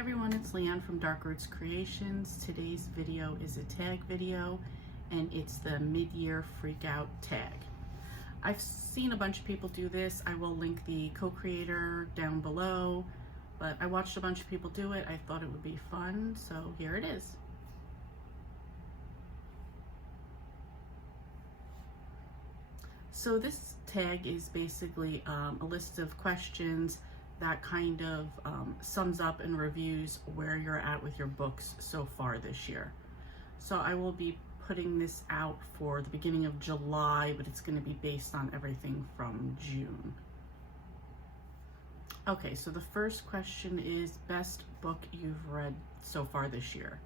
everyone, it's Leanne from Dark Roots Creations. Today's video is a tag video and it's the mid-year freakout tag. I've seen a bunch of people do this. I will link the co-creator down below, but I watched a bunch of people do it. I thought it would be fun, so here it is. So this tag is basically a list of questions that kind of sums up and reviews where you're at with your books so far this year. So I will be putting this out for the beginning of July, but it's going to be based on everything from June. Okay, so the first question is best book you've read so far this year.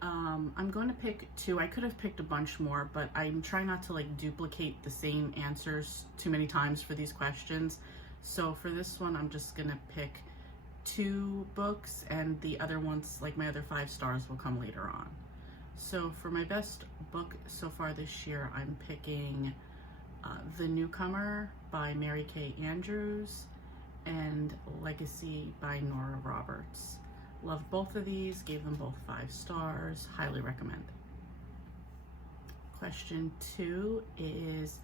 I'm going to pick two. I could have picked a bunch more, but I'm trying not to like duplicate the same answers too many times for these questions. So for this one, I'm just gonna pick two books, and the other ones, like my other 5 stars, will come later on. So for my best book so far this year, I'm picking The Newcomer by Mary Kay Andrews and Legacy by Nora Roberts. Love both of these, gave them both 5 stars, highly recommend. Question 2 is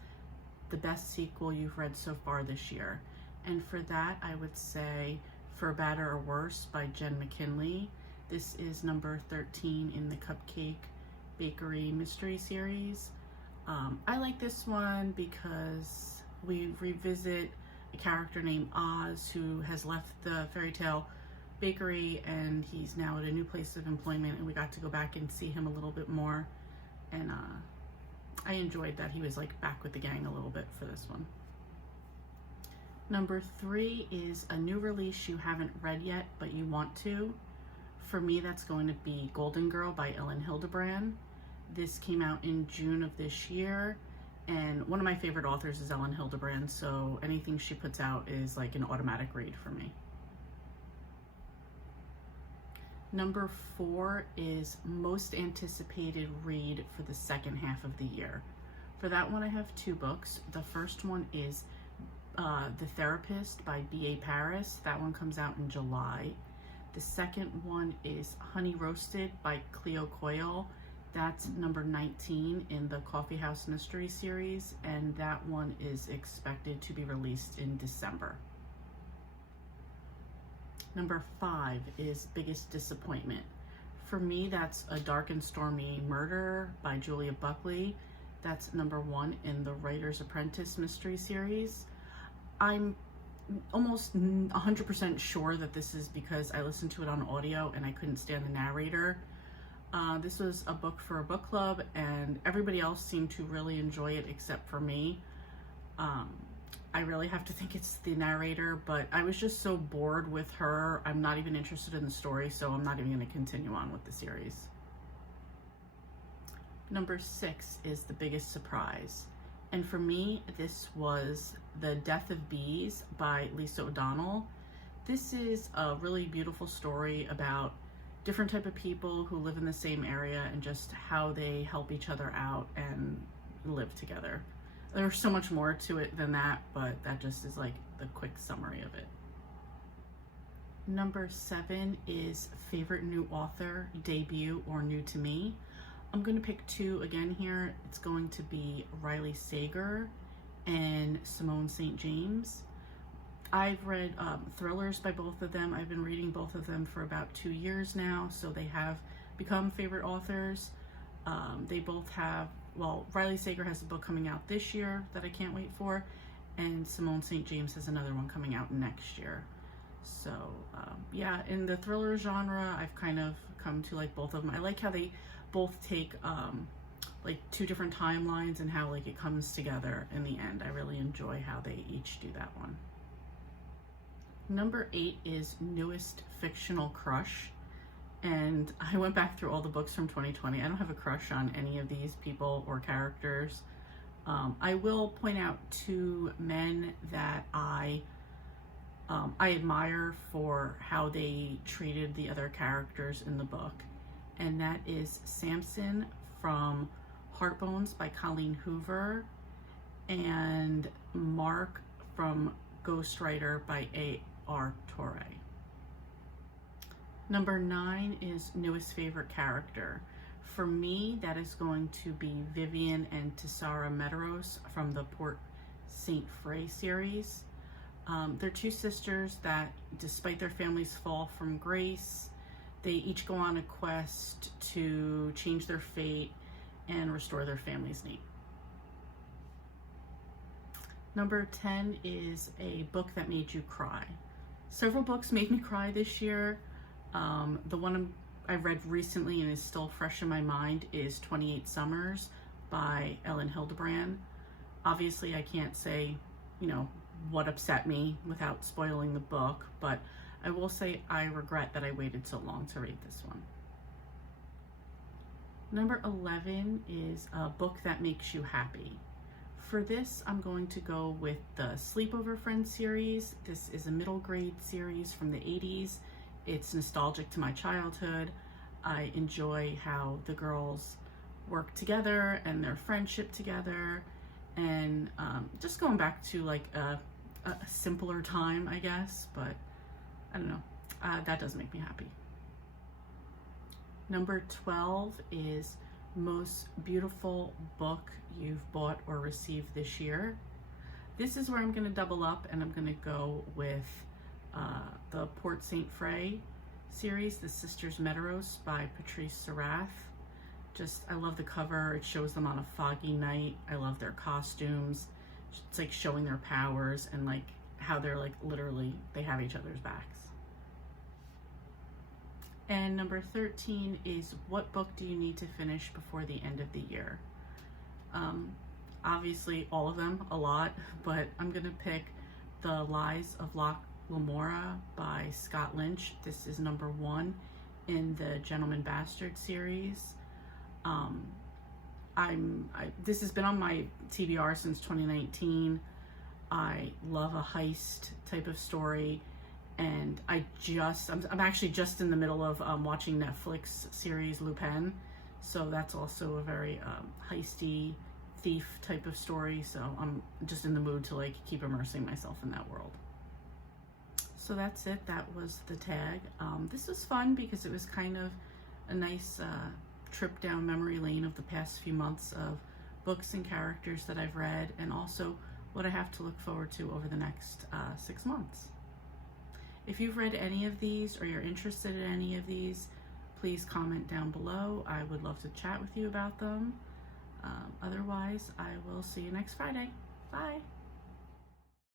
the best sequel you've read so far this year. And for that, I would say For Better or Worse by Jen McKinley. This is number 13 in the Cupcake Bakery mystery series. I like this one because we revisit a character named Oz who has left the fairy tale bakery and he's now at a new place of employment, and we got to go back and see him a little bit more, and I enjoyed that he was like back with the gang a little bit for this one. Number 3 is a new release you haven't read yet but you want to. For me, that's going to be Golden Girl by Ellen Hildebrand. This came out in June of this year, and one of my favorite authors is Ellen Hildebrand, so anything she puts out is like an automatic read for me. Number 4 is most anticipated read for the second half of the year. For that one, I have 2 books. The first one is The Therapist by B.A. Paris. That one comes out in July. The second one is Honey Roasted by Cleo Coyle. That's number 19 in the Coffee House Mystery series, and that one is expected to be released in December. Number 5 is Biggest Disappointment. For me, that's A Dark and Stormy Murder by Julia Buckley. That's number 1 in the Writer's Apprentice mystery series. I'm almost 100% sure that this is because I listened to it on audio and I couldn't stand the narrator. This was a book for a book club and everybody else seemed to really enjoy it except for me. I really have to think it's the narrator, but I was just so bored with her. I'm not even interested in the story, so I'm not even going to continue on with the series. Number 6 is The Biggest Surprise. And for me, this was The Death of Bees by Lisa O'Donnell. This is a really beautiful story about different type of people who live in the same area and just how they help each other out and live together. There's so much more to it than that, but that just is like the quick summary of it. Number 7 is favorite new author, debut, or new to me. I'm going to pick 2 again here. It's going to be Riley Sager and Simone St. James. I've read thrillers by both of them. I've been reading both of them for about 2 years now, so they have become favorite authors. They both have, well, Riley Sager has a book coming out this year that I can't wait for, and Simone St. James has another one coming out next year. So yeah, in the thriller genre, I've kind of come to like both of them. I like how they both take like 2 different timelines and how like it comes together in the end. I really enjoy how they each do that one. Number 8 is newest fictional crush. And I went back through all the books from 2020. I don't have a crush on any of these people or characters. I will point out 2 men that I admire for how they treated the other characters in the book. And that is Samson from Heartbones by Colleen Hoover and Mark from Ghostwriter by A.R. Torre. Number 9 is newest favorite character. For me, that is going to be Vivian and Tessara Medeiros from the Port St. Frey series. They're two sisters that, despite their family's fall from grace, they each go on a quest to change their fate and restore their family's name. Number 10 is a book that made you cry. Several books made me cry this year. The one I read recently and is still fresh in my mind is 28 Summers by Ellen Hildebrand. Obviously, I can't say, what upset me without spoiling the book, but I will say I regret that I waited so long to read this one. Number 11 is a book that makes you happy. For this, I'm going to go with the Sleepover Friends series. This is a middle grade series from the 80s. It's nostalgic to my childhood. I enjoy how the girls work together and their friendship together, and just going back to like a simpler time, I guess, but I don't know, that does make me happy. Number 12 is most beautiful book you've bought or received this year. This is where I'm going to double up, and I'm going to go with the Port St. Frey series, The Sisters Medeiros by Patrice Sarath. I love the cover. It shows them on a foggy night. I love their costumes. It's like showing their powers and like how they're like literally, they have each other's backs. And number 13 is what book do you need to finish before the end of the year? Obviously all of them, a lot, but I'm gonna pick The Lies of Locke Lamora by Scott Lynch. This is number 1 in the Gentleman Bastard series. This has been on my TBR since 2019. I love a heist type of story, and I'm actually just in the middle of watching Netflix series Lupin, so that's also a very heisty thief type of story, so I'm just in the mood to like keep immersing myself in that world. So that's it. That was the tag. This was fun because it was kind of a nice trip down memory lane of the past few months of books and characters that I've read, and also what I have to look forward to over the next 6 months. If you've read any of these or you're interested in any of these, please comment down below. I would love to chat with you about them. Otherwise, I will see you next Friday. Bye.